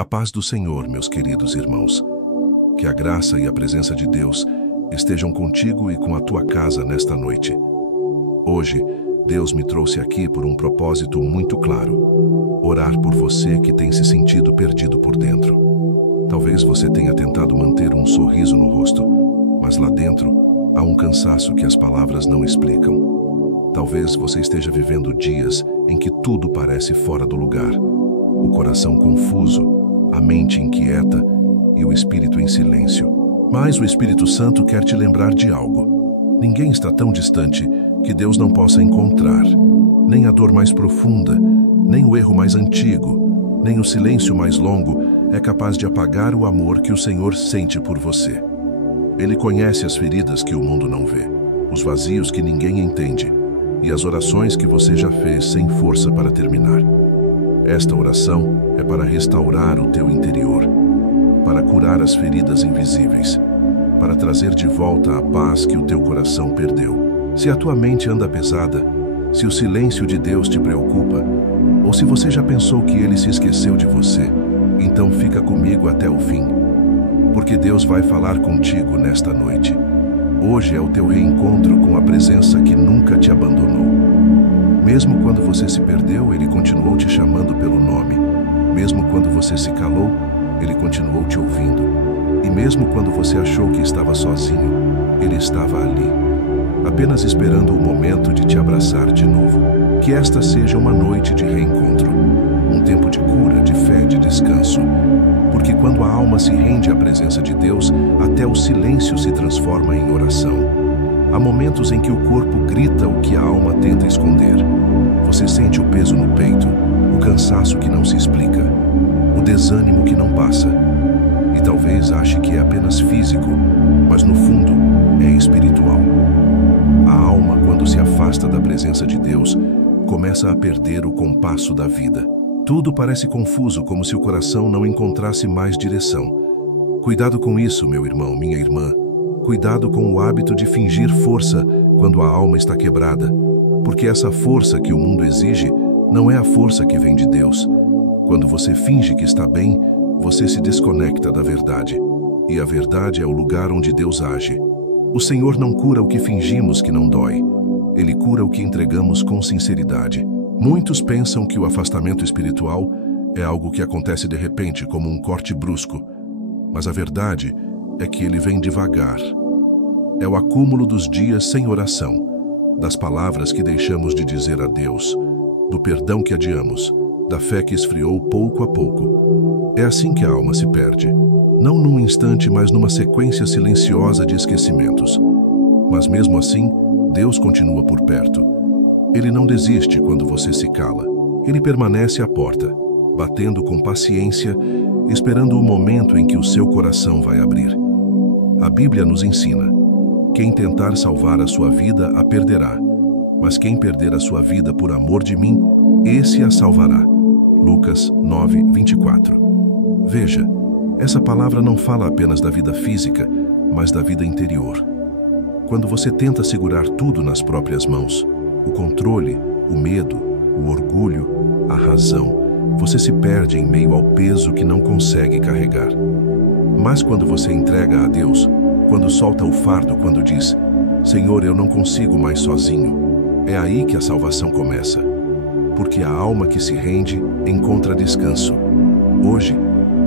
A paz do Senhor, meus queridos irmãos. Que a graça e a presença de Deus estejam contigo e com a tua casa nesta noite. Hoje, Deus me trouxe aqui por um propósito muito claro: orar por você que tem se sentido perdido por dentro. Talvez você tenha tentado manter um sorriso no rosto, mas lá dentro há um cansaço que as palavras não explicam. Talvez você esteja vivendo dias em que tudo parece fora do lugar. O coração confuso, a mente inquieta e o espírito em silêncio. Mas o Espírito Santo quer te lembrar de algo. Ninguém está tão distante que Deus não possa encontrar. Nem a dor mais profunda, nem o erro mais antigo, nem o silêncio mais longo é capaz de apagar o amor que o Senhor sente por você. Ele conhece as feridas que o mundo não vê, os vazios que ninguém entende e as orações que você já fez sem força para terminar. Esta oração é para restaurar o teu interior, para curar as feridas invisíveis, para trazer de volta a paz que o teu coração perdeu. Se a tua mente anda pesada, se o silêncio de Deus te preocupa, ou se você já pensou que Ele se esqueceu de você, então fica comigo até o fim, porque Deus vai falar contigo nesta noite. Hoje é o teu reencontro com a presença que nunca te abandonou. Mesmo quando você se perdeu, Ele continuou te chamando pelo nome. Mesmo quando você se calou, Ele continuou te ouvindo. E mesmo quando você achou que estava sozinho, Ele estava ali, apenas esperando o momento de te abraçar de novo. Que esta seja uma noite de reencontro, um tempo de cura, de fé, de descanso. Porque quando a alma se rende à presença de Deus, até o silêncio se transforma em oração. Há momentos em que o corpo grita o que a alma tenta esconder. Você sente o peso no peito, o cansaço que não se explica, o desânimo que não passa. E talvez ache que é apenas físico, mas no fundo é espiritual. A alma, quando se afasta da presença de Deus, começa a perder o compasso da vida. Tudo parece confuso, como se o coração não encontrasse mais direção. Cuidado com isso, meu irmão, minha irmã. Cuidado com o hábito de fingir força quando a alma está quebrada, porque essa força que o mundo exige não é a força que vem de Deus. Quando você finge que está bem, você se desconecta da verdade. E a verdade é o lugar onde Deus age. O Senhor não cura o que fingimos que não dói. Ele cura o que entregamos com sinceridade. Muitos pensam que o afastamento espiritual é algo que acontece de repente, como um corte brusco. Mas a verdade é que ele vem devagar. É o acúmulo dos dias sem oração, das palavras que deixamos de dizer a Deus, do perdão que adiamos, da fé que esfriou pouco a pouco. É assim que a alma se perde, não num instante, mas numa sequência silenciosa de esquecimentos. Mas mesmo assim, Deus continua por perto. Ele não desiste quando você se cala. Ele permanece à porta, batendo com paciência, esperando o momento em que o seu coração vai abrir. A Bíblia nos ensina: quem tentar salvar a sua vida a perderá, mas quem perder a sua vida por amor de mim, esse a salvará. Lucas 9:24. Veja, essa palavra não fala apenas da vida física, mas da vida interior. Quando você tenta segurar tudo nas próprias mãos, o controle, o medo, o orgulho, a razão, você se perde em meio ao peso que não consegue carregar. Mas quando você entrega a Deus, quando solta o fardo, quando diz: Senhor, eu não consigo mais sozinho, é aí que a salvação começa. Porque a alma que se rende encontra descanso. Hoje,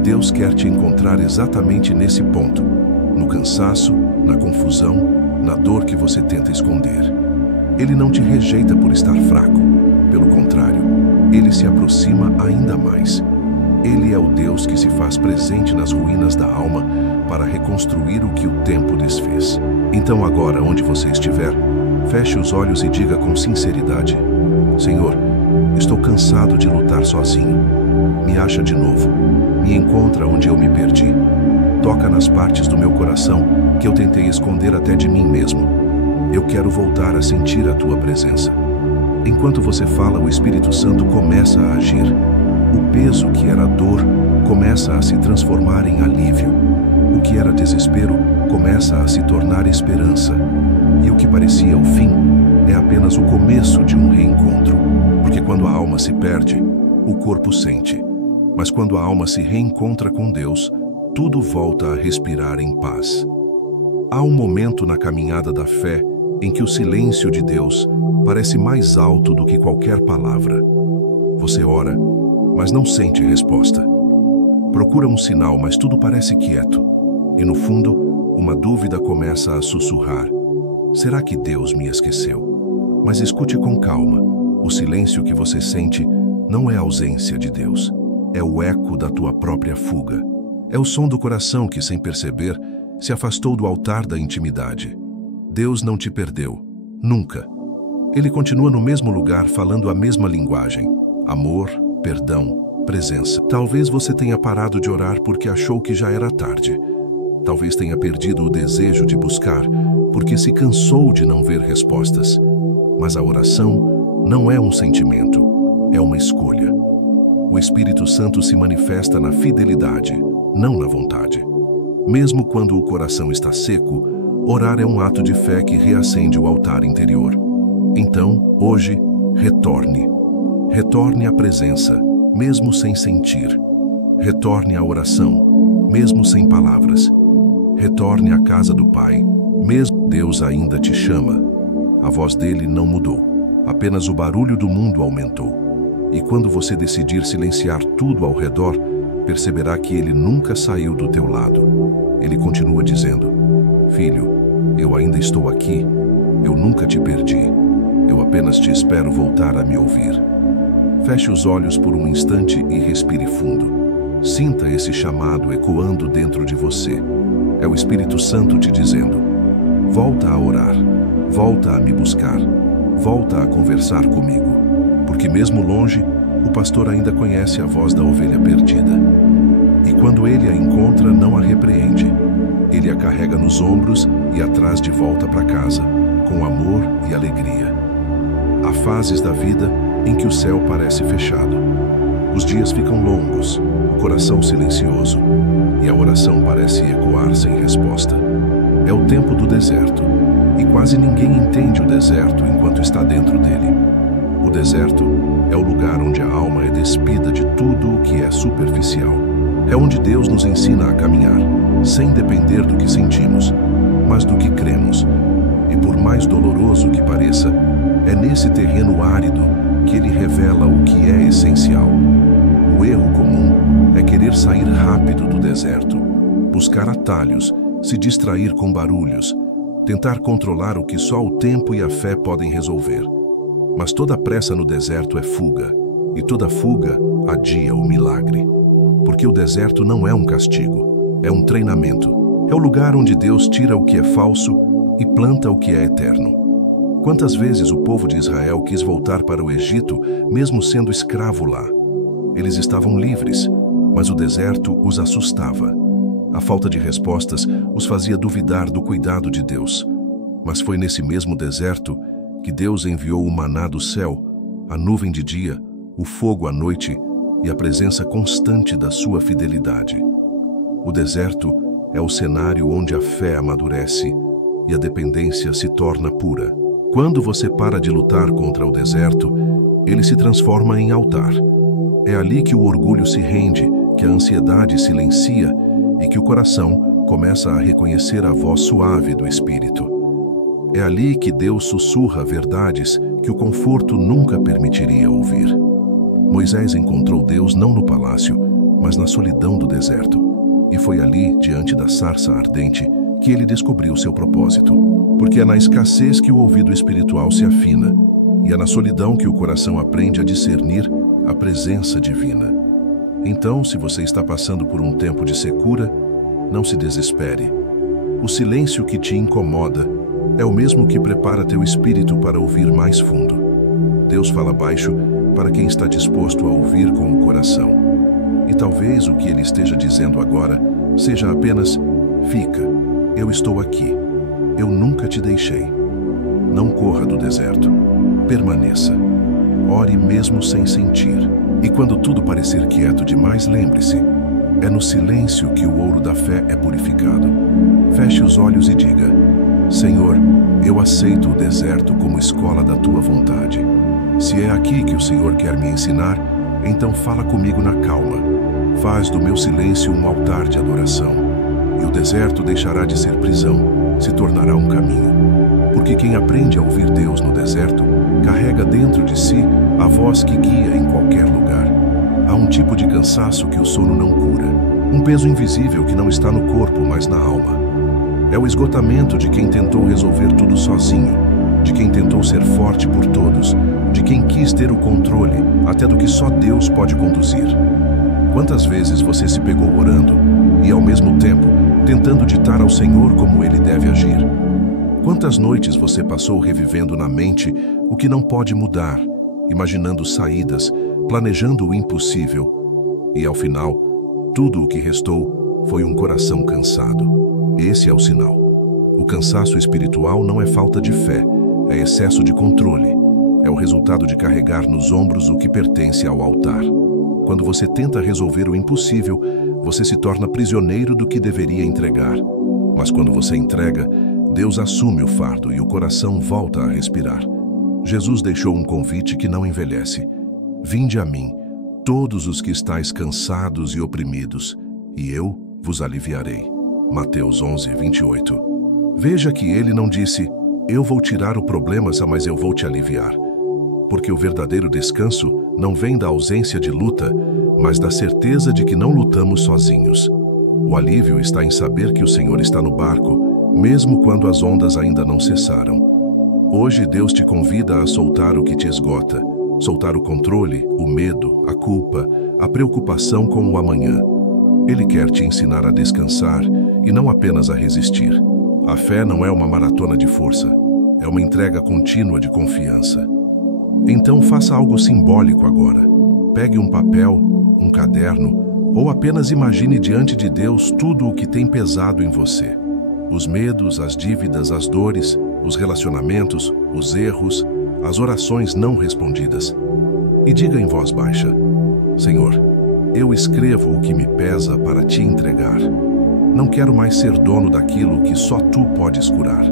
Deus quer te encontrar exatamente nesse ponto, no cansaço, na confusão, na dor que você tenta esconder. Ele não te rejeita por estar fraco. Pelo contrário, Ele se aproxima ainda mais. Ele é o Deus que se faz presente nas ruínas da alma para reconstruir o que o tempo desfez. Então agora, onde você estiver, feche os olhos e diga com sinceridade: Senhor, estou cansado de lutar sozinho. Me acha de novo. Me encontra onde eu me perdi. Toca nas partes do meu coração que eu tentei esconder até de mim mesmo. Eu quero voltar a sentir a tua presença. Enquanto você fala, o Espírito Santo começa a agir. O peso que era dor começa a se transformar em alívio. O que era desespero começa a se tornar esperança. E o que parecia o fim é apenas o começo de um reencontro. Porque quando a alma se perde, o corpo sente. Mas quando a alma se reencontra com Deus, tudo volta a respirar em paz. Há um momento na caminhada da fé em que o silêncio de Deus parece mais alto do que qualquer palavra. Você ora, mas não sente resposta. Procura um sinal, mas tudo parece quieto. E no fundo, uma dúvida começa a sussurrar. Será que Deus me esqueceu? Mas escute com calma. O silêncio que você sente não é a ausência de Deus. É o eco da tua própria fuga. É o som do coração que, sem perceber, se afastou do altar da intimidade. Deus não te perdeu. Nunca. Ele continua no mesmo lugar, falando a mesma linguagem. Amor, perdão, presença. Talvez você tenha parado de orar porque achou que já era tarde. Talvez tenha perdido o desejo de buscar porque se cansou de não ver respostas. Mas a oração não é um sentimento, é uma escolha. O Espírito Santo se manifesta na fidelidade, não na vontade. Mesmo quando o coração está seco, orar é um ato de fé que reacende o altar interior. Então, hoje, retorne. Retorne à presença, mesmo sem sentir. Retorne à oração, mesmo sem palavras. Retorne à casa do Pai, mesmo Deus ainda te chama. A voz dele não mudou, apenas o barulho do mundo aumentou. E quando você decidir silenciar tudo ao redor, perceberá que ele nunca saiu do teu lado. Ele continua dizendo: Filho, eu ainda estou aqui, eu nunca te perdi, eu apenas te espero voltar a me ouvir. Feche os olhos por um instante e respire fundo. Sinta esse chamado ecoando dentro de você. É o Espírito Santo te dizendo: volta a orar, volta a me buscar, volta a conversar comigo, porque mesmo longe, o pastor ainda conhece a voz da ovelha perdida. E quando ele a encontra, não a repreende. Ele a carrega nos ombros e a traz de volta para casa, com amor e alegria. Há fases da vida em que o céu parece fechado. Os dias ficam longos, o coração silencioso, e a oração parece ecoar sem resposta. É o tempo do deserto, e quase ninguém entende o deserto enquanto está dentro dele. O deserto é o lugar onde a alma é despida de tudo o que é superficial. É onde Deus nos ensina a caminhar, sem depender do que sentimos, mas do que cremos. E por mais doloroso que pareça, é nesse terreno árido que ele revela o que é essencial. O erro comum é querer sair rápido do deserto, buscar atalhos, se distrair com barulhos, tentar controlar o que só o tempo e a fé podem resolver. Mas toda pressa no deserto é fuga, e toda fuga adia o milagre. Porque o deserto não é um castigo, é um treinamento. É o lugar onde Deus tira o que é falso e planta o que é eterno. Quantas vezes o povo de Israel quis voltar para o Egito, mesmo sendo escravo lá? Eles estavam livres, mas o deserto os assustava. A falta de respostas os fazia duvidar do cuidado de Deus. Mas foi nesse mesmo deserto que Deus enviou o maná do céu, a nuvem de dia, o fogo à noite e a presença constante da sua fidelidade. O deserto é o cenário onde a fé amadurece e a dependência se torna pura. Quando você para de lutar contra o deserto, ele se transforma em altar. É ali que o orgulho se rende, que a ansiedade silencia e que o coração começa a reconhecer a voz suave do Espírito. É ali que Deus sussurra verdades que o conforto nunca permitiria ouvir. Moisés encontrou Deus não no palácio, mas na solidão do deserto. E foi ali, diante da sarça ardente, que ele descobriu seu propósito. Porque é na escassez que o ouvido espiritual se afina, e é na solidão que o coração aprende a discernir a presença divina. Então, se você está passando por um tempo de secura, não se desespere. O silêncio que te incomoda é o mesmo que prepara teu espírito para ouvir mais fundo. Deus fala baixo para quem está disposto a ouvir com o coração. E talvez o que ele esteja dizendo agora seja apenas: fica, eu estou aqui, eu nunca te deixei. Não corra do deserto, permaneça. Ore mesmo sem sentir. E quando tudo parecer quieto demais, lembre-se, é no silêncio que o ouro da fé é purificado. Feche os olhos e diga: Senhor, eu aceito o deserto como escola da tua vontade. Se é aqui que o Senhor quer me ensinar, então fala comigo na calma. Faz do meu silêncio um altar de adoração, e o deserto deixará de ser prisão, se tornará um caminho. Porque quem aprende a ouvir Deus no deserto, carrega dentro de si a voz que guia em qualquer lugar. Há um tipo de cansaço que o sono não cura, um peso invisível que não está no corpo, mas na alma. É o esgotamento de quem tentou resolver tudo sozinho, de quem tentou ser forte por todos, de quem quis ter o controle até do que só Deus pode conduzir. Quantas vezes você se pegou orando e, ao mesmo tempo, tentando ditar ao Senhor como Ele deve agir? Quantas noites você passou revivendo na mente o que não pode mudar, imaginando saídas, planejando o impossível? E, ao final, tudo o que restou foi um coração cansado. Esse é o sinal. O cansaço espiritual não é falta de fé, é excesso de controle. É o resultado de carregar nos ombros o que pertence ao altar. Quando você tenta resolver o impossível, você se torna prisioneiro do que deveria entregar. Mas quando você entrega, Deus assume o fardo e o coração volta a respirar. Jesus deixou um convite que não envelhece. Vinde a mim, todos os que estáis cansados e oprimidos, e eu vos aliviarei. Mateus 11, 28. Veja que ele não disse, eu vou tirar o problema, mas eu vou te aliviar. Porque o verdadeiro descanso não vem da ausência de luta, mas da certeza de que não lutamos sozinhos. O alívio está em saber que o Senhor está no barco, mesmo quando as ondas ainda não cessaram. Hoje Deus te convida a soltar o que te esgota, soltar o controle, o medo, a culpa, a preocupação com o amanhã. Ele quer te ensinar a descansar e não apenas a resistir. A fé não é uma maratona de força, é uma entrega contínua de confiança. Então faça algo simbólico agora. Pegue um papel, um caderno, ou apenas imagine diante de Deus tudo o que tem pesado em você. Os medos, as dívidas, as dores, os relacionamentos, os erros, as orações não respondidas. E diga em voz baixa, Senhor, eu escrevo o que me pesa para te entregar. Não quero mais ser dono daquilo que só tu podes curar.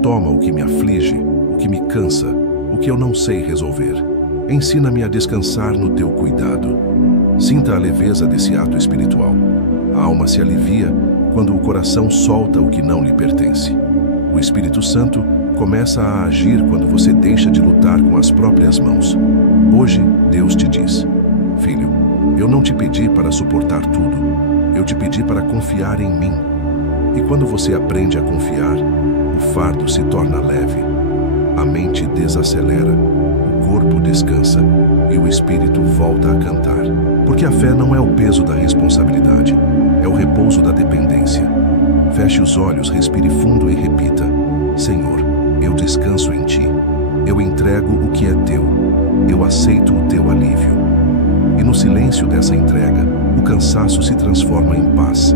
Toma o que me aflige, o que me cansa, o que eu não sei resolver. Ensina-me a descansar no teu cuidado. Sinta a leveza desse ato espiritual. A alma se alivia quando o coração solta o que não lhe pertence. O Espírito Santo começa a agir quando você deixa de lutar com as próprias mãos. Hoje, Deus te diz, filho, eu não te pedi para suportar tudo, eu te pedi para confiar em mim. E quando você aprende a confiar, o fardo se torna leve. A mente desacelera, o corpo descansa e o espírito volta a cantar. Porque a fé não é o peso da responsabilidade, é o repouso da dependência. Feche os olhos, respire fundo e repita, Senhor, eu descanso em ti. Eu entrego o que é teu. Eu aceito o teu alívio. E no silêncio dessa entrega, o cansaço se transforma em paz.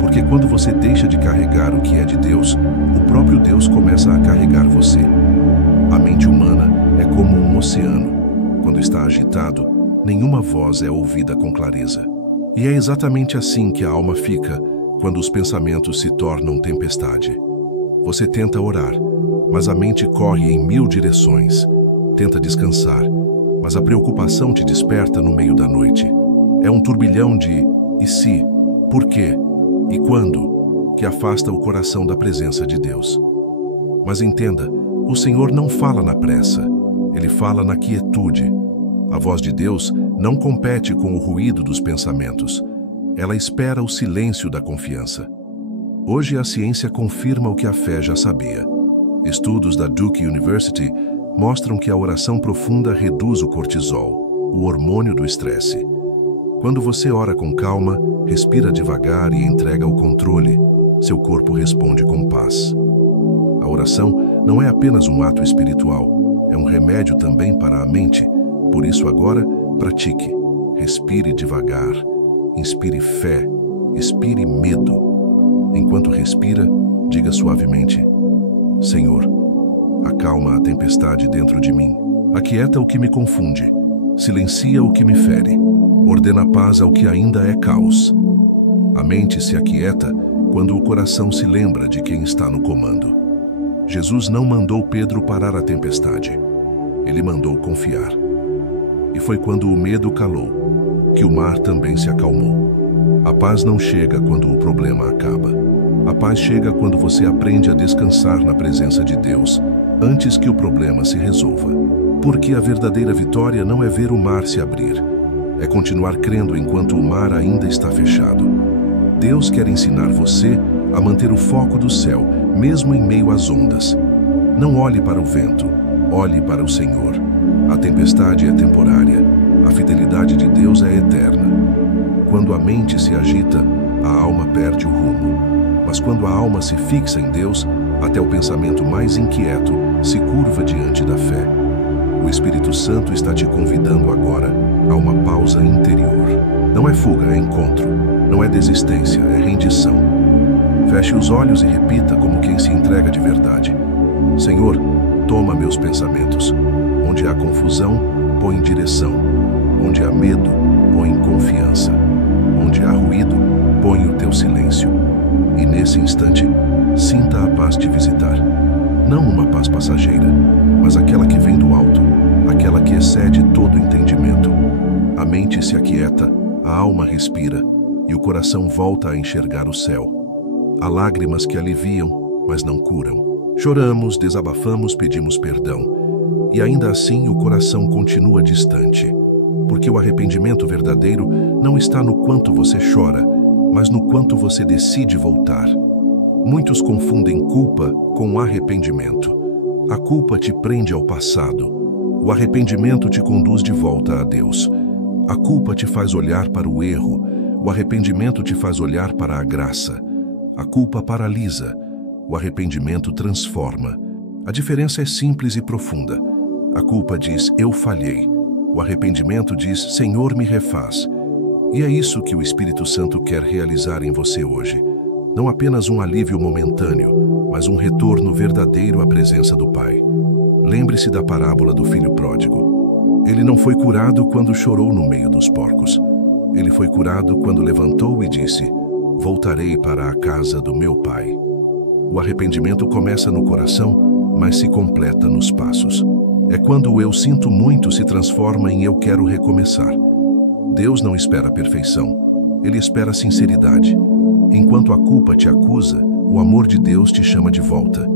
Porque quando você deixa de carregar o que é de Deus, o próprio Deus começa a carregar você. A mente humana é como um oceano. Quando está agitado, nenhuma voz é ouvida com clareza. E é exatamente assim que a alma fica quando os pensamentos se tornam tempestade. Você tenta orar, mas a mente corre em 1000 direções. Tenta descansar, mas a preocupação te desperta no meio da noite. É um turbilhão de e se, por quê e quando que afasta o coração da presença de Deus. Mas entenda, o Senhor não fala na pressa, Ele fala na quietude. A voz de Deus não compete com o ruído dos pensamentos. Ela espera o silêncio da confiança. Hoje a ciência confirma o que a fé já sabia. Estudos da Duke University mostram que a oração profunda reduz o cortisol, o hormônio do estresse. Quando você ora com calma, respira devagar e entrega o controle, seu corpo responde com paz. A oração não é apenas um ato espiritual, é um remédio também para a mente. Por isso agora, pratique. Respire devagar, inspire fé, expire medo. Enquanto respira, diga suavemente, Senhor, acalma a tempestade dentro de mim, aquieta o que me confunde, silencia o que me fere, ordena paz ao que ainda é caos. A mente se aquieta quando o coração se lembra de quem está no comando. Jesus não mandou Pedro parar a tempestade, ele mandou confiar. E foi quando o medo calou, que o mar também se acalmou. A paz não chega quando o problema acaba. A paz chega quando você aprende a descansar na presença de Deus, antes que o problema se resolva. Porque a verdadeira vitória não é ver o mar se abrir, é continuar crendo enquanto o mar ainda está fechado. Deus quer ensinar você a manter o foco do céu, mesmo em meio às ondas. Não olhe para o vento, olhe para o Senhor. A tempestade é temporária, a fidelidade de Deus é eterna. Quando a mente se agita, a alma perde o rumo. Mas quando a alma se fixa em Deus, até o pensamento mais inquieto se curva diante da fé. O Espírito Santo está te convidando agora a uma pausa interior. Não é fuga, é encontro. Não é desistência, é rendição. Feche os olhos e repita como quem se entrega de verdade. Senhor, toma meus pensamentos. Onde há confusão, põe direção. Onde há medo, põe confiança. Onde há ruído, põe o teu silêncio. E nesse instante, sinta a paz te visitar. Não uma paz passageira, mas aquela que vem do alto, aquela que excede todo entendimento. A mente se aquieta, a alma respira e o coração volta a enxergar o céu. Há lágrimas que aliviam, mas não curam. Choramos, desabafamos, pedimos perdão. E ainda assim o coração continua distante. Porque o arrependimento verdadeiro não está no quanto você chora, mas no quanto você decide voltar. Muitos confundem culpa com arrependimento. A culpa te prende ao passado. O arrependimento te conduz de volta a Deus. A culpa te faz olhar para o erro. O arrependimento te faz olhar para a graça. A culpa paralisa. O arrependimento transforma. A diferença é simples e profunda. A culpa diz, eu falhei. O arrependimento diz, Senhor, me refaz. E é isso que o Espírito Santo quer realizar em você hoje. Não apenas um alívio momentâneo, mas um retorno verdadeiro à presença do Pai. Lembre-se da parábola do filho pródigo. Ele não foi curado quando chorou no meio dos porcos. Ele foi curado quando levantou e disse, voltarei para a casa do meu pai. O arrependimento começa no coração, mas se completa nos passos. É quando o eu sinto muito se transforma em eu quero recomeçar. Deus não espera perfeição, Ele espera sinceridade. Enquanto a culpa te acusa, o amor de Deus te chama de volta.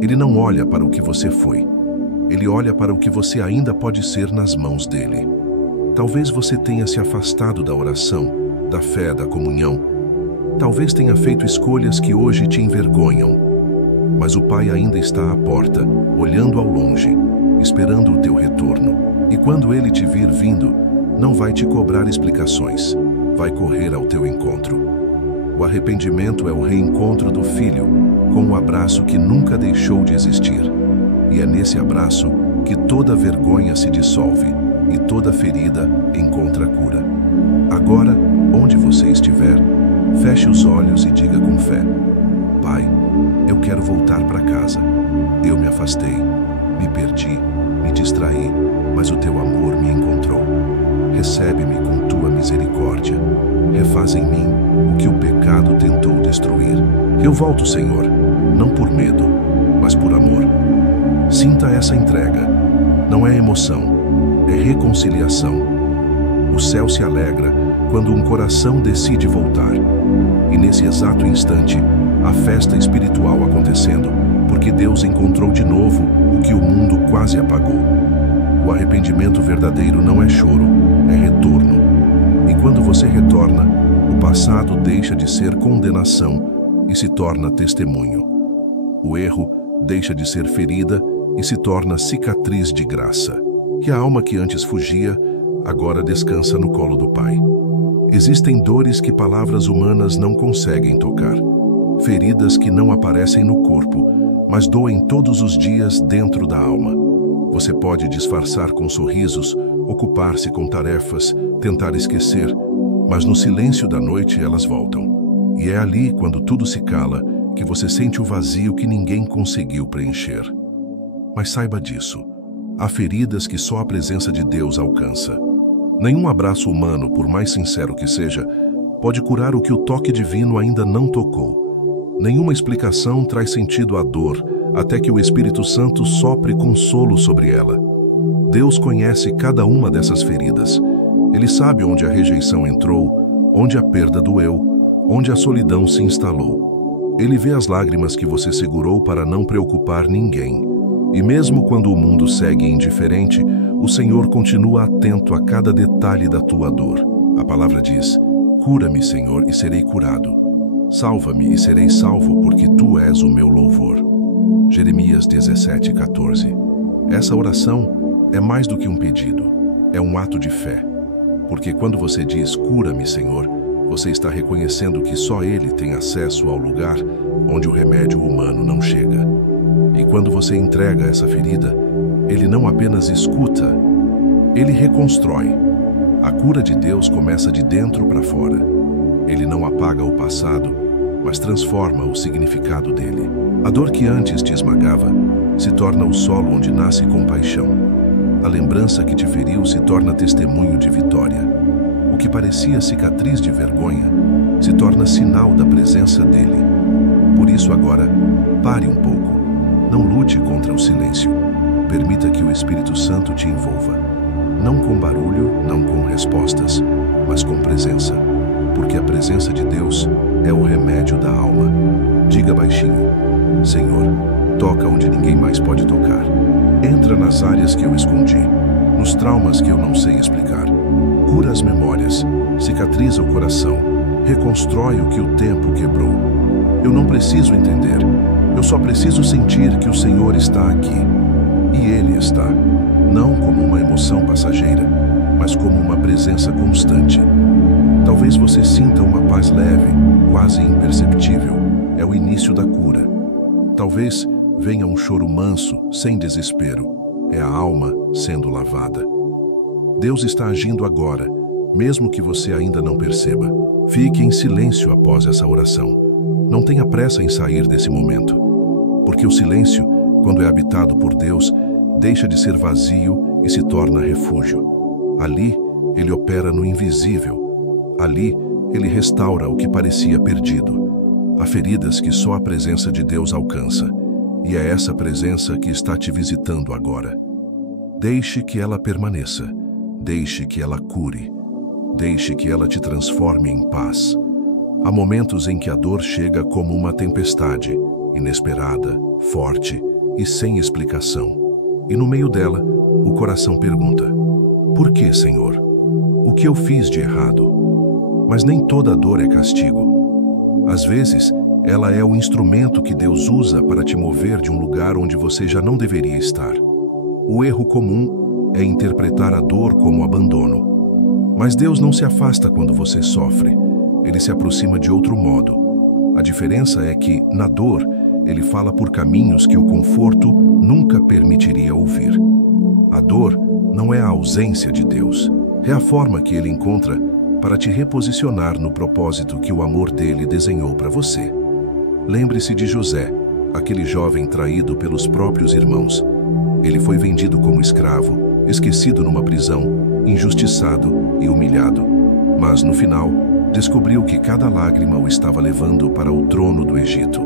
Ele não olha para o que você foi. Ele olha para o que você ainda pode ser nas mãos dele. Talvez você tenha se afastado da oração, da fé, da comunhão. Talvez tenha feito escolhas que hoje te envergonham. Mas o Pai ainda está à porta, olhando ao longe, esperando o teu retorno. E quando Ele te vir vindo, não vai te cobrar explicações, vai correr ao teu encontro. O arrependimento é o reencontro do Filho, com um abraço que nunca deixou de existir. E é nesse abraço que toda vergonha se dissolve e toda ferida encontra cura. Agora, onde você estiver, feche os olhos e diga com fé, Pai, eu quero voltar para casa. Eu me afastei, me perdi, me distraí, mas o teu amor me encontrou. Recebe-me com tua misericórdia. Refaz em mim o que o pecado tentou destruir. Eu volto, Senhor, não por medo, mas por amor. Sinta essa entrega. Não é emoção, é reconciliação. O céu se alegra quando um coração decide voltar. E nesse exato instante, a festa espiritual acontecendo, porque Deus encontrou de novo o que o mundo quase apagou. O arrependimento verdadeiro não é choro, é retorno. E quando você retorna, o passado deixa de ser condenação e se torna testemunho. O erro deixa de ser ferida e se torna cicatriz de graça. E a alma que antes fugia, agora descansa no colo do Pai. Existem dores que palavras humanas não conseguem tocar, feridas que não aparecem no corpo, mas doem todos os dias dentro da alma. Você pode disfarçar com sorrisos, ocupar-se com tarefas, tentar esquecer, mas no silêncio da noite elas voltam. E é ali, quando tudo se cala, que você sente o vazio que ninguém conseguiu preencher. Mas saiba disso, há feridas que só a presença de Deus alcança. Nenhum abraço humano, por mais sincero que seja, pode curar o que o toque divino ainda não tocou. Nenhuma explicação traz sentido à dor, até que o Espírito Santo sopre consolo sobre ela. Deus conhece cada uma dessas feridas, Ele sabe onde a rejeição entrou, onde a perda doeu, onde a solidão se instalou. Ele vê as lágrimas que você segurou para não preocupar ninguém. E mesmo quando o mundo segue indiferente, o Senhor continua atento a cada detalhe da tua dor. A palavra diz: cura-me, Senhor, e serei curado. Salva-me e serei salvo, porque tu és o meu louvor. Jeremias 17:14. Essa oração é mais do que um pedido, é um ato de fé. Porque quando você diz, cura-me, Senhor, você está reconhecendo que só Ele tem acesso ao lugar onde o remédio humano não chega. E quando você entrega essa ferida, Ele não apenas escuta, Ele reconstrói. A cura de Deus começa de dentro para fora. Ele não apaga o passado, mas transforma o significado dele. A dor que antes te esmagava se torna o solo onde nasce compaixão. A lembrança que te feriu se torna testemunho de vitória. O que parecia cicatriz de vergonha se torna sinal da presença dele. Por isso agora, pare um pouco. Não lute contra o silêncio. Permita que o Espírito Santo te envolva. Não com barulho, não com respostas, mas com presença. Porque a presença de Deus é o remédio da alma. Diga baixinho: Senhor, toca onde ninguém mais pode tocar. Entra nas áreas que eu escondi, nos traumas que eu não sei explicar. Cura as memórias, cicatriza o coração, reconstrói o que o tempo quebrou. Eu não preciso entender, eu só preciso sentir que o Senhor está aqui. E Ele está, não como uma emoção passageira, mas como uma presença constante. Talvez você sinta uma paz leve, quase imperceptível. É o início da cura. Talvez venha um choro manso, sem desespero. É a alma sendo lavada. Deus está agindo agora, mesmo que você ainda não perceba. Fique em silêncio após essa oração. Não tenha pressa em sair desse momento. Porque o silêncio, quando é habitado por Deus, deixa de ser vazio e se torna refúgio. Ali, Ele opera no invisível. Ali, Ele restaura o que parecia perdido. Há feridas que só a presença de Deus alcança. E é essa presença que está te visitando agora. Deixe que ela permaneça. Deixe que ela cure. Deixe que ela te transforme em paz. Há momentos em que a dor chega como uma tempestade, inesperada, forte e sem explicação. E no meio dela, o coração pergunta: por que, Senhor? O que eu fiz de errado? Mas nem toda dor é castigo. Às vezes, ela é o instrumento que Deus usa para te mover de um lugar onde você já não deveria estar. O erro comum é interpretar a dor como abandono. Mas Deus não se afasta quando você sofre. Ele se aproxima de outro modo. A diferença é que, na dor, Ele fala por caminhos que o conforto nunca permitiria ouvir. A dor não é a ausência de Deus. É a forma que Ele encontra para te reposicionar no propósito que o amor dele desenhou para você. Lembre-se de José, aquele jovem traído pelos próprios irmãos. Ele foi vendido como escravo, esquecido numa prisão, injustiçado e humilhado. Mas, no final, descobriu que cada lágrima o estava levando para o trono do Egito.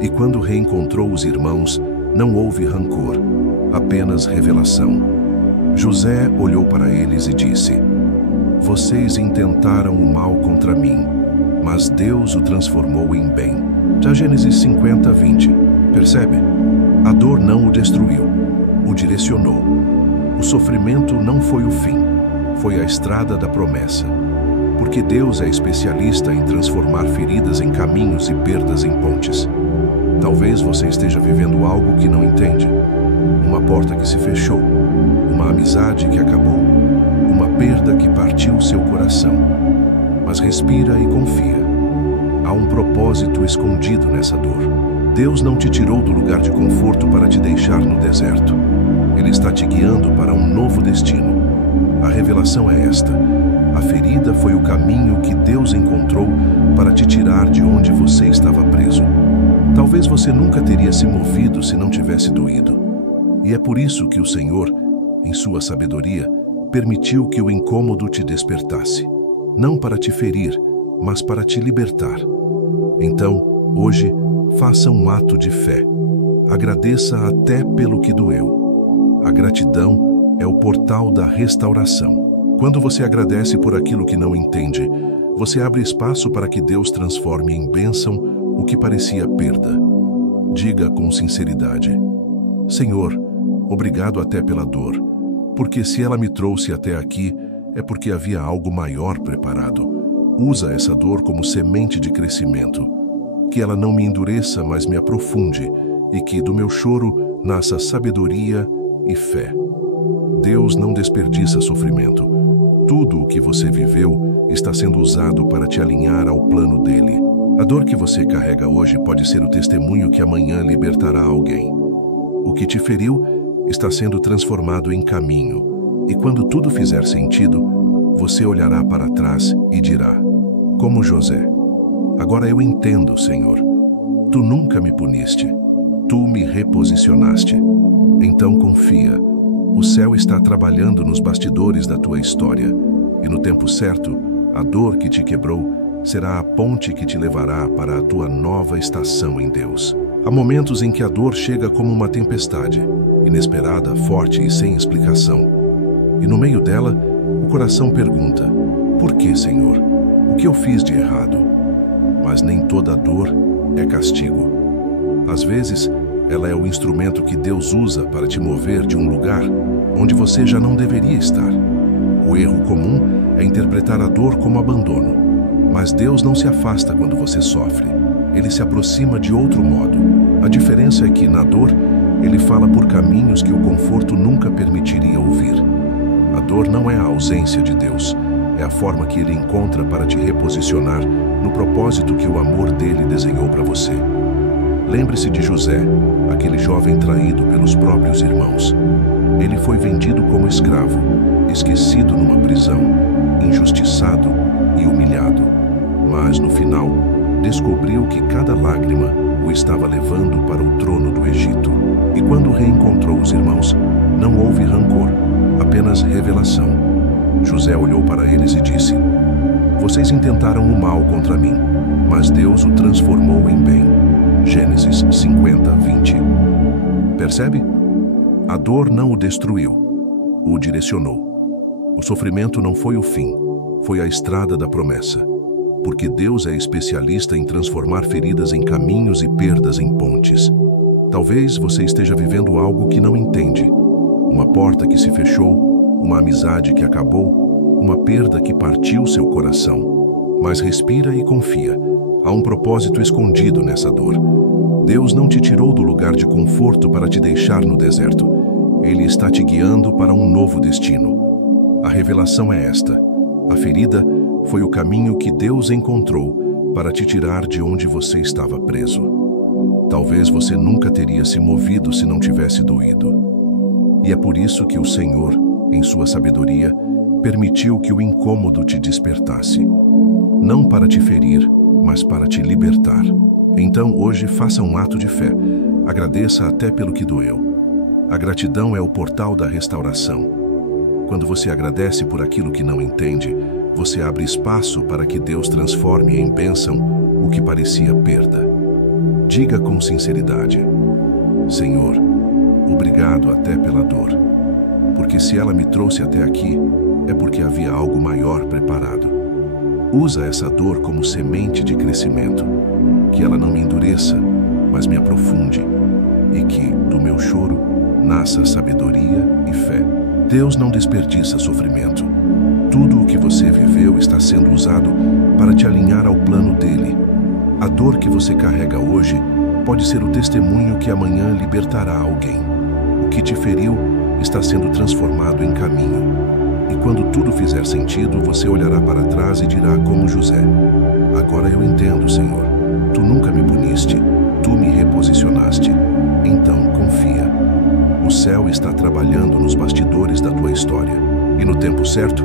E quando reencontrou os irmãos, não houve rancor, apenas revelação. José olhou para eles e disse: vocês intentaram o mal contra mim, mas Deus o transformou em bem. Já Gênesis 50:20. Percebe? A dor não o destruiu, o direcionou. O sofrimento não foi o fim, foi a estrada da promessa. Porque Deus é especialista em transformar feridas em caminhos e perdas em pontes. Talvez você esteja vivendo algo que não entende. Uma porta que se fechou, uma amizade que acabou, uma perda que partiu seu coração. Mas respira e confia. Há um propósito escondido nessa dor. Deus não te tirou do lugar de conforto para te deixar no deserto. Ele está te guiando para um novo destino. A revelação é esta: a ferida foi o caminho que Deus encontrou para te tirar de onde você estava preso. Talvez você nunca teria se movido se não tivesse doído. E é por isso que o Senhor, em sua sabedoria, permitiu que o incômodo te despertasse. Não para te ferir, mas para te libertar. Então, hoje, faça um ato de fé. Agradeça até pelo que doeu. A gratidão é o portal da restauração. Quando você agradece por aquilo que não entende, você abre espaço para que Deus transforme em bênção o que parecia perda. Diga com sinceridade: Senhor, obrigado até pela dor, porque se ela me trouxe até aqui, é porque havia algo maior preparado. Usa essa dor como semente de crescimento. Que ela não me endureça, mas me aprofunde, e que do meu choro nasça sabedoria e fé. Deus não desperdiça sofrimento. Tudo o que você viveu está sendo usado para te alinhar ao plano dele. A dor que você carrega hoje pode ser o testemunho que amanhã libertará alguém. O que te feriu está sendo transformado em caminho, e quando tudo fizer sentido, você olhará para trás e dirá, como José: agora eu entendo, Senhor. Tu nunca me puniste, tu me reposicionaste. Então confia, o céu está trabalhando nos bastidores da tua história, e no tempo certo, a dor que te quebrou será a ponte que te levará para a tua nova estação em Deus. Há momentos em que a dor chega como uma tempestade, inesperada, forte e sem explicação. E no meio dela, o coração pergunta: por que, Senhor? O que eu fiz de errado? Mas nem toda dor é castigo. Às vezes, ela é o instrumento que Deus usa para te mover de um lugar onde você já não deveria estar. O erro comum é interpretar a dor como abandono. Mas Deus não se afasta quando você sofre. Ele se aproxima de outro modo. A diferença é que, na dor, ele fala por caminhos que o conforto nunca permitiria ouvir. A dor não é a ausência de Deus, é a forma que ele encontra para te reposicionar no propósito que o amor dele desenhou para você. Lembre-se de José, aquele jovem traído pelos próprios irmãos. Ele foi vendido como escravo, esquecido numa prisão, injustiçado e humilhado. Mas, no final, descobriu que cada lágrima o estava levando para o trono do Egito. E quando reencontrou os irmãos, não houve rancor, apenas revelação. José olhou para eles e disse: vocês intentaram o mal contra mim, mas Deus o transformou em bem. Gênesis 50:20. Percebe? A dor não o destruiu, o direcionou. O sofrimento não foi o fim, foi a estrada da promessa. Porque Deus é especialista em transformar feridas em caminhos e perdas em pontes. Talvez você esteja vivendo algo que não entende. Uma porta que se fechou, uma amizade que acabou, uma perda que partiu seu coração. Mas respira e confia. Há um propósito escondido nessa dor. Deus não te tirou do lugar de conforto para te deixar no deserto. Ele está te guiando para um novo destino. A revelação é esta: a ferida foi o caminho que Deus encontrou para te tirar de onde você estava preso. Talvez você nunca teria se movido se não tivesse doído. E é por isso que o Senhor, em sua sabedoria, permitiu que o incômodo te despertasse. Não para te ferir, mas para te libertar. Então, hoje, faça um ato de fé. Agradeça até pelo que doeu. A gratidão é o portal da restauração. Quando você agradece por aquilo que não entende, você abre espaço para que Deus transforme em bênção o que parecia perda. Diga com sinceridade: Senhor, obrigado até pela dor, porque se ela me trouxe até aqui, é porque havia algo maior preparado. Usa essa dor como semente de crescimento, que ela não me endureça, mas me aprofunde, e que, do meu choro, nasça sabedoria e fé. Deus não desperdiça sofrimento. Tudo o que você viveu está sendo usado para te alinhar ao plano dele. A dor que você carrega hoje pode ser o testemunho que amanhã libertará alguém. O que te feriu está sendo transformado em caminho. E quando tudo fizer sentido, você olhará para trás e dirá como José: agora eu entendo, Senhor. Tu nunca me puniste, tu me reposicionaste. Então confia. O céu está trabalhando nos bastidores da tua história. E no tempo certo,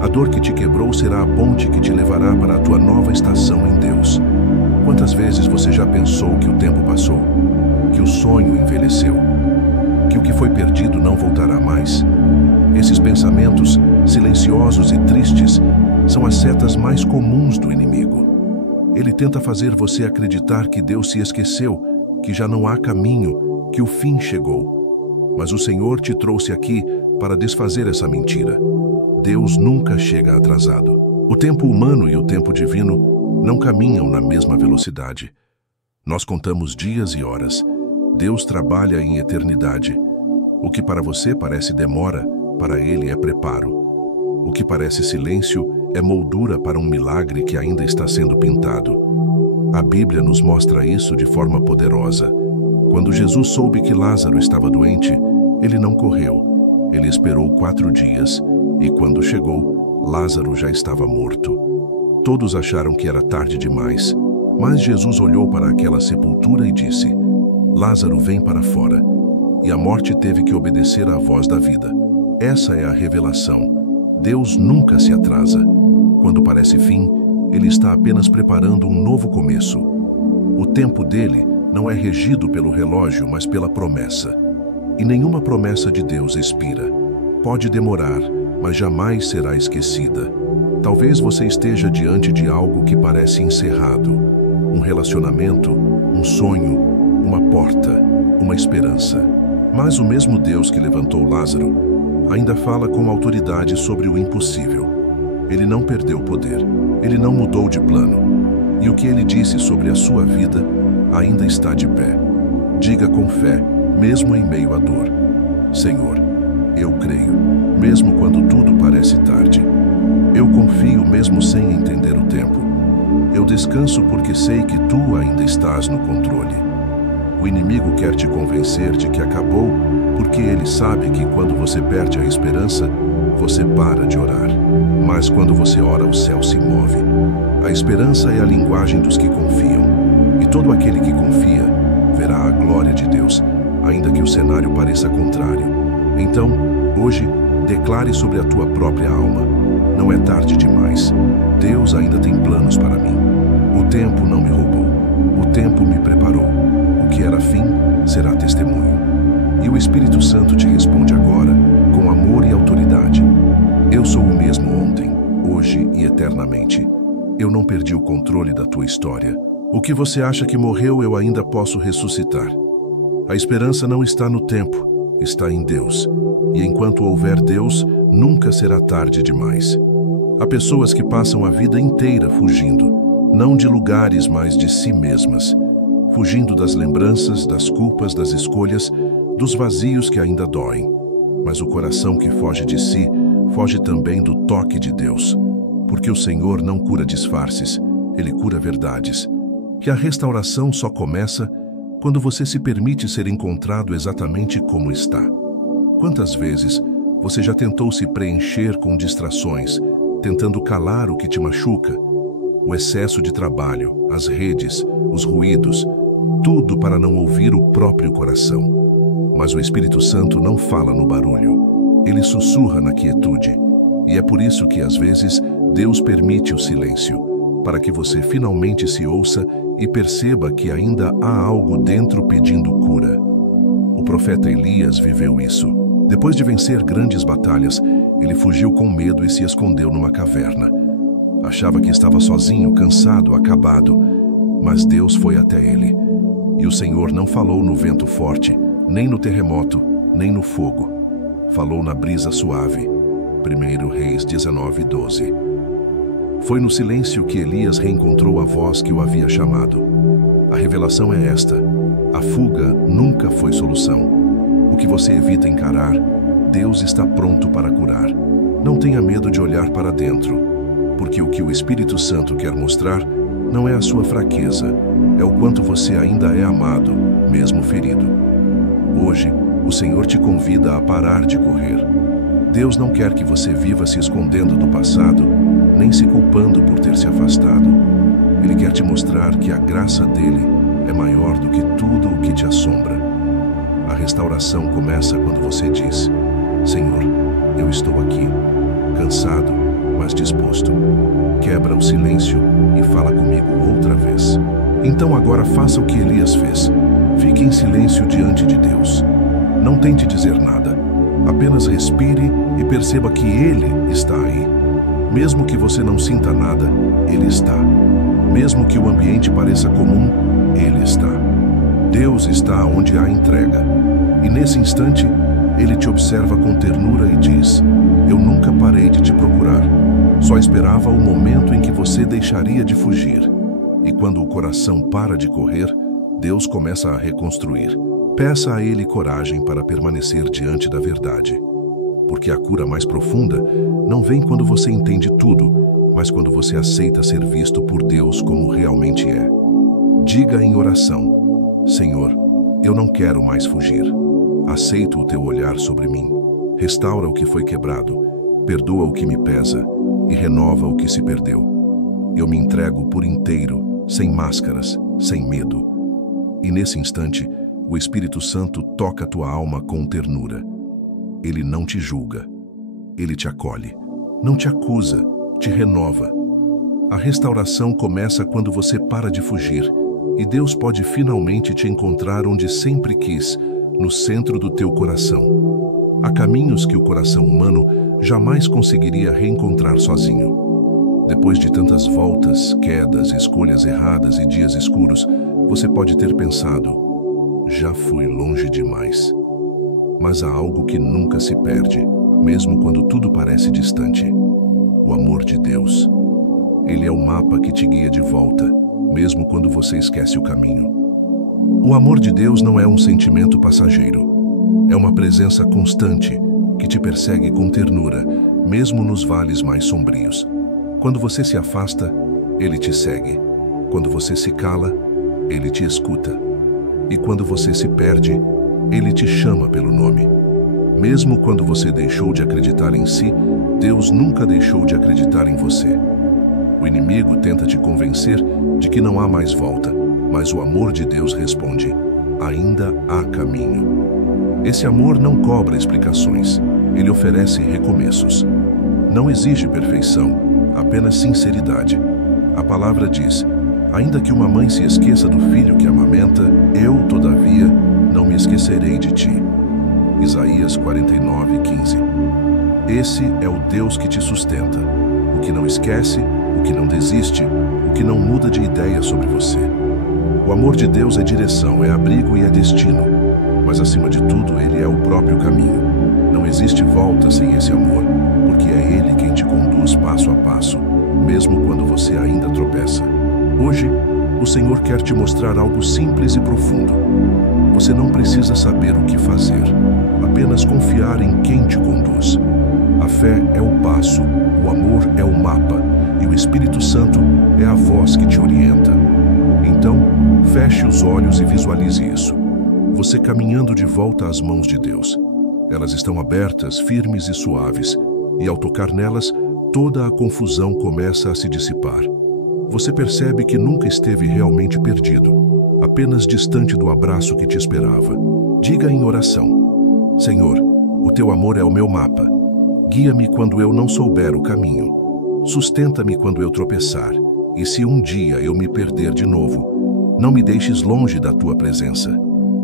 a dor que te quebrou será a ponte que te levará para a tua nova estação em Deus. Quantas vezes você já pensou que o tempo passou? Que o sonho envelheceu? Que o que foi perdido não voltará mais? Esses pensamentos, silenciosos e tristes, são as setas mais comuns do inimigo. Ele tenta fazer você acreditar que Deus se esqueceu, que já não há caminho, que o fim chegou. Mas o Senhor te trouxe aqui para desfazer essa mentira. Deus nunca chega atrasado. O tempo humano e o tempo divino não caminham na mesma velocidade. Nós contamos dias e horas. Deus trabalha em eternidade. O que para você parece demora, para Ele é preparo. O que parece silêncio é moldura para um milagre que ainda está sendo pintado. A Bíblia nos mostra isso de forma poderosa. Quando Jesus soube que Lázaro estava doente, ele não correu. Ele esperou 4 dias e, quando chegou, Lázaro já estava morto. Todos acharam que era tarde demais, mas Jesus olhou para aquela sepultura e disse: Lázaro, vem para fora. E a morte teve que obedecer à voz da vida. Essa é a revelação. Deus nunca se atrasa. Quando parece fim, Ele está apenas preparando um novo começo. O tempo dele não é regido pelo relógio, mas pela promessa. E nenhuma promessa de Deus expira. Pode demorar, mas jamais será esquecida. Talvez você esteja diante de algo que parece encerrado. Um relacionamento, um sonho, uma porta, uma esperança. Mas o mesmo Deus que levantou Lázaro ainda fala com autoridade sobre o impossível. Ele não perdeu o poder, ele não mudou de plano. E o que ele disse sobre a sua vida ainda está de pé. Diga com fé, mesmo em meio à dor: Senhor, eu creio, mesmo quando tudo parece tarde. Eu confio mesmo sem entender o tempo. Eu descanso porque sei que tu ainda estás no controle. O inimigo quer te convencer de que acabou, porque ele sabe que quando você perde a esperança, você para de orar. Mas quando você ora, o céu se move. A esperança é a linguagem dos que confiam. E todo aquele que confia verá a glória de Deus, ainda que o cenário pareça contrário. Então, hoje, declare sobre a tua própria alma: não é tarde demais. Deus ainda tem planos para mim. O tempo não me roubou. O tempo me preparou. O que era fim será testemunho. E o Espírito Santo te responde agora, com amor e autoridade: eu sou o mesmo ontem, hoje e eternamente. Eu não perdi o controle da tua história. O que você acha que morreu, eu ainda posso ressuscitar. A esperança não está no tempo, está em Deus. E enquanto houver Deus, nunca será tarde demais. Há pessoas que passam a vida inteira fugindo, não de lugares, mas de si mesmas. Fugindo das lembranças, das culpas, das escolhas, dos vazios que ainda doem. Mas o coração que foge de si, foge também do toque de Deus. Porque o Senhor não cura disfarces, Ele cura verdades. Que a restauração só começa quando você se permite ser encontrado exatamente como está. Quantas vezes você já tentou se preencher com distrações, tentando calar o que te machuca? O excesso de trabalho, as redes, os ruídos, tudo para não ouvir o próprio coração. Mas o Espírito Santo não fala no barulho, ele sussurra na quietude. E é por isso que, às vezes, Deus permite o silêncio, para que você finalmente se ouça e perceba que ainda há algo dentro pedindo cura. O profeta Elias viveu isso. Depois de vencer grandes batalhas, ele fugiu com medo e se escondeu numa caverna. Achava que estava sozinho, cansado, acabado, mas Deus foi até ele. E o Senhor não falou no vento forte, nem no terremoto, nem no fogo. Falou na brisa suave. 1 Reis 19:12. Foi no silêncio que Elias reencontrou a voz que o havia chamado. A revelação é esta: a fuga nunca foi solução. O que você evita encarar, Deus está pronto para curar. Não tenha medo de olhar para dentro, porque o que o Espírito Santo quer mostrar não é a sua fraqueza, é o quanto você ainda é amado, mesmo ferido. Hoje, o Senhor te convida a parar de correr. Deus não quer que você viva se escondendo do passado, nem se culpando por ter se afastado. Ele quer te mostrar que a graça dele é maior do que tudo o que te assombra. A restauração começa quando você diz: Senhor, eu estou aqui, cansado, mas disposto. Quebra o silêncio e fala comigo outra vez. Então agora faça o que Elias fez. Fique em silêncio diante de Deus. Não tente dizer nada. Apenas respire e perceba que Ele está aí. Mesmo que você não sinta nada, Ele está. Mesmo que o ambiente pareça comum, Ele está. Deus está onde há entrega. E nesse instante, Ele te observa com ternura e diz: eu nunca parei de te procurar. Só esperava o momento em que você deixaria de fugir. E quando o coração para de correr, Deus começa a reconstruir. Peça a Ele coragem para permanecer diante da verdade. Porque a cura mais profunda não vem quando você entende tudo, mas quando você aceita ser visto por Deus como realmente é. Diga em oração: Senhor, eu não quero mais fugir. Aceito o teu olhar sobre mim. Restaura o que foi quebrado, perdoa o que me pesa e renova o que se perdeu. Eu me entrego por inteiro, sem máscaras, sem medo. E nesse instante, o Espírito Santo toca a tua alma com ternura. Ele não te julga, ele te acolhe, não te acusa, te renova. A restauração começa quando você para de fugir, e Deus pode finalmente te encontrar onde sempre quis, no centro do teu coração. Há caminhos que o coração humano jamais conseguiria reencontrar sozinho. Depois de tantas voltas, quedas, escolhas erradas e dias escuros, você pode ter pensado: já fui longe demais. Mas há algo que nunca se perde, mesmo quando tudo parece distante: o amor de Deus. Ele é o mapa que te guia de volta, mesmo quando você esquece o caminho. O amor de Deus não é um sentimento passageiro. É uma presença constante que te persegue com ternura, mesmo nos vales mais sombrios. Quando você se afasta, Ele te segue. Quando você se cala, Ele te escuta. E quando você se perde, Ele te chama pelo nome. Mesmo quando você deixou de acreditar em si, Deus nunca deixou de acreditar em você. O inimigo tenta te convencer de que não há mais volta, mas o amor de Deus responde: ainda há caminho. Esse amor não cobra explicações, ele oferece recomeços. Não exige perfeição, apenas sinceridade. A palavra diz: ainda que uma mãe se esqueça do filho que amamenta, eu, todavia, não me esquecerei de ti. Isaías 49:15. Esse é o Deus que te sustenta, o que não esquece, o que não desiste, o que não muda de ideia sobre você. O amor de Deus é direção, é abrigo e é destino, mas acima de tudo, Ele é o próprio caminho. Não existe volta sem esse amor, porque é Ele quem te conduz passo a passo, mesmo quando você ainda tropeça. Hoje, o Senhor quer te mostrar algo simples e profundo. Você não precisa saber o que fazer, apenas confiar em quem te conduz. A fé é o passo, o amor é o mapa, e o Espírito Santo é a voz que te orienta. Então, feche os olhos e visualize isso. Você caminhando de volta às mãos de Deus. Elas estão abertas, firmes e suaves, e ao tocar nelas, toda a confusão começa a se dissipar. Você percebe que nunca esteve realmente perdido, apenas distante do abraço que te esperava. Diga em oração: Senhor, o teu amor é o meu mapa. Guia-me quando eu não souber o caminho. Sustenta-me quando eu tropeçar. E se um dia eu me perder de novo, não me deixes longe da tua presença.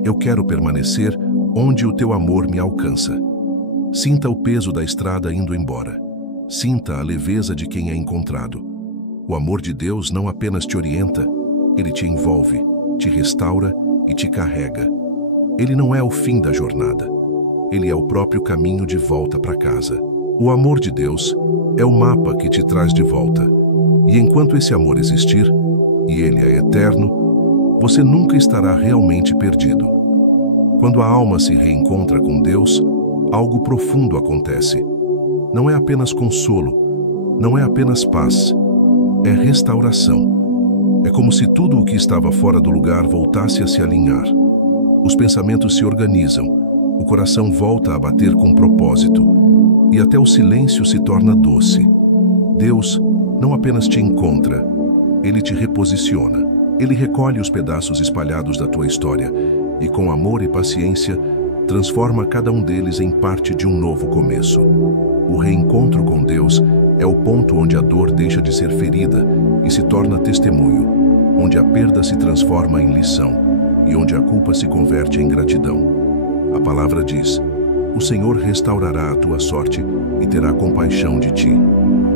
Eu quero permanecer onde o teu amor me alcança. Sinta o peso da estrada indo embora. Sinta a leveza de quem é encontrado. O amor de Deus não apenas te orienta, ele te envolve, te restaura e te carrega. Ele não é o fim da jornada. Ele é o próprio caminho de volta para casa. O amor de Deus é o mapa que te traz de volta. E enquanto esse amor existir, e ele é eterno, você nunca estará realmente perdido. Quando a alma se reencontra com Deus, algo profundo acontece. Não é apenas consolo, não é apenas paz, é restauração. É como se tudo o que estava fora do lugar voltasse a se alinhar. Os pensamentos se organizam, o coração volta a bater com propósito, e até o silêncio se torna doce. Deus não apenas te encontra, Ele te reposiciona. Ele recolhe os pedaços espalhados da tua história e, com amor e paciência, transforma cada um deles em parte de um novo começo. O reencontro com Deus é o ponto onde a dor deixa de ser ferida e se torna testemunho, onde a perda se transforma em lição e onde a culpa se converte em gratidão. A palavra diz: o Senhor restaurará a tua sorte e terá compaixão de ti.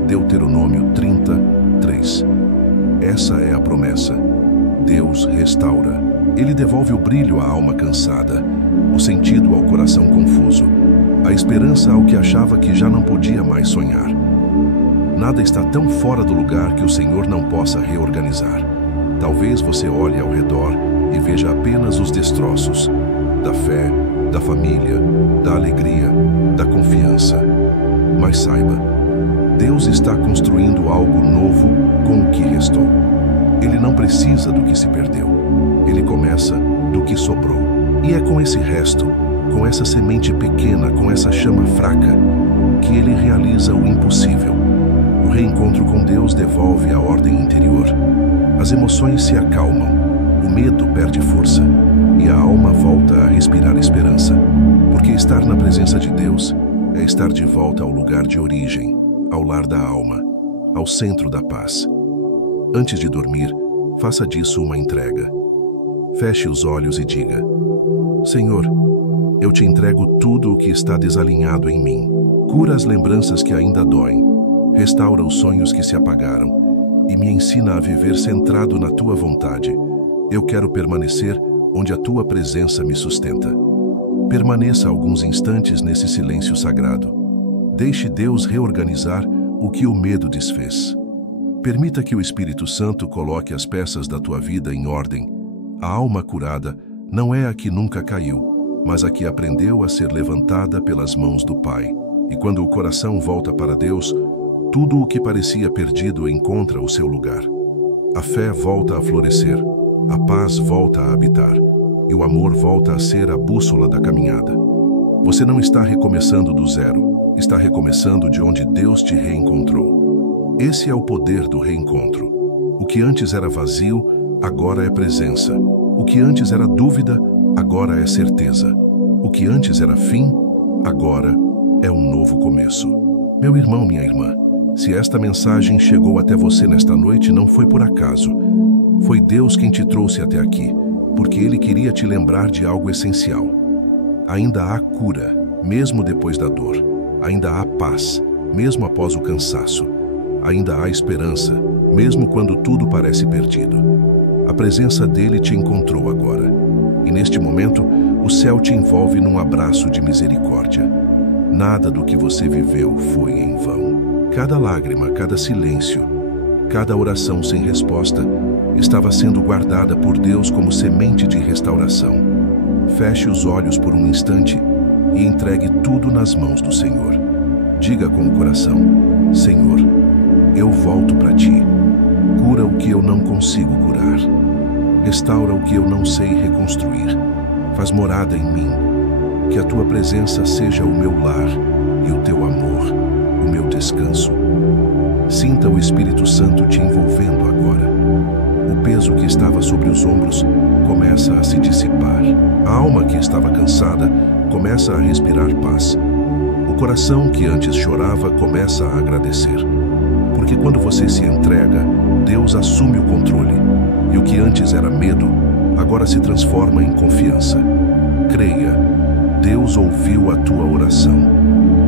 Deuteronômio 30:3. Essa é a promessa. Deus restaura. Ele devolve o brilho à alma cansada, o sentido ao coração confuso a esperança ao que achava que já não podia mais sonhar. Nada está tão fora do lugar que o Senhor não possa reorganizar. Talvez você olhe ao redor e veja apenas os destroços da fé, da família, da alegria, da confiança. Mas saiba, Deus está construindo algo novo com o que restou. Ele não precisa do que se perdeu. Ele começa do que sobrou. E é com esse resto, com essa semente pequena, com essa chama fraca, que ele realiza o impossível. O reencontro com Deus devolve a ordem interior. As emoções se acalmam, o medo perde força e a alma volta a respirar esperança. Porque estar na presença de Deus é estar de volta ao lugar de origem, ao lar da alma, ao centro da paz. Antes de dormir, faça disso uma entrega. Feche os olhos e diga: Senhor, eu te entrego tudo o que está desalinhado em mim. Cura as lembranças que ainda doem, restaura os sonhos que se apagaram e me ensina a viver centrado na tua vontade. Eu quero permanecer onde a tua presença me sustenta. Permaneça alguns instantes nesse silêncio sagrado. Deixe Deus reorganizar o que o medo desfez. Permita que o Espírito Santo coloque as peças da tua vida em ordem. A alma curada não é a que nunca caiu, mas a que aprendeu a ser levantada pelas mãos do Pai. E quando o coração volta para Deus, tudo o que parecia perdido encontra o seu lugar. A fé volta a florescer, a paz volta a habitar, e o amor volta a ser a bússola da caminhada. Você não está recomeçando do zero, está recomeçando de onde Deus te reencontrou. Esse é o poder do reencontro. O que antes era vazio, agora é presença. O que antes era dúvida, agora é certeza. O que antes era fim, agora é um novo começo. Meu irmão, minha irmã, se esta mensagem chegou até você nesta noite, não foi por acaso. Foi Deus quem te trouxe até aqui, porque Ele queria te lembrar de algo essencial. Ainda há cura, mesmo depois da dor. Ainda há paz, mesmo após o cansaço. Ainda há esperança, mesmo quando tudo parece perdido. A presença dele te encontrou agora. E neste momento, o céu te envolve num abraço de misericórdia. Nada do que você viveu foi em vão. Cada lágrima, cada silêncio, cada oração sem resposta estava sendo guardada por Deus como semente de restauração. Feche os olhos por um instante e entregue tudo nas mãos do Senhor. Diga com o coração: Senhor, eu volto para ti. Cura o que eu não consigo curar. Restaura o que eu não sei reconstruir. Faz morada em mim. Que a tua presença seja o meu lar e o teu amor, o meu descanso. Sinta o Espírito Santo te envolvendo agora. O peso que estava sobre os ombros começa a se dissipar. A alma que estava cansada começa a respirar paz. O coração que antes chorava começa a agradecer. Porque quando você se entrega, Deus assume o controle. E o que antes era medo, agora se transforma em confiança. Creia, Deus ouviu a tua oração.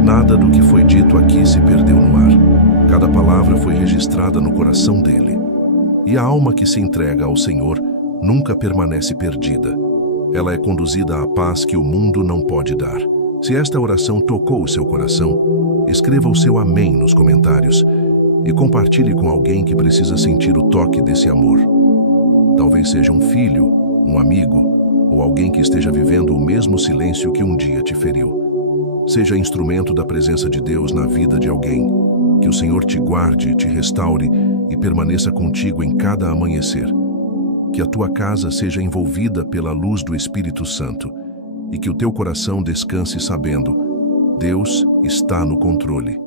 Nada do que foi dito aqui se perdeu no ar. Cada palavra foi registrada no coração dele. E a alma que se entrega ao Senhor nunca permanece perdida. Ela é conduzida à paz que o mundo não pode dar. Se esta oração tocou o seu coração, escreva o seu amém nos comentários e compartilhe com alguém que precisa sentir o toque desse amor. Talvez seja um filho, um amigo ou alguém que esteja vivendo o mesmo silêncio que um dia te feriu. Seja instrumento da presença de Deus na vida de alguém. Que o Senhor te guarde, te restaure e permaneça contigo em cada amanhecer. Que a tua casa seja envolvida pela luz do Espírito Santo e que o teu coração descanse sabendo: Deus está no controle.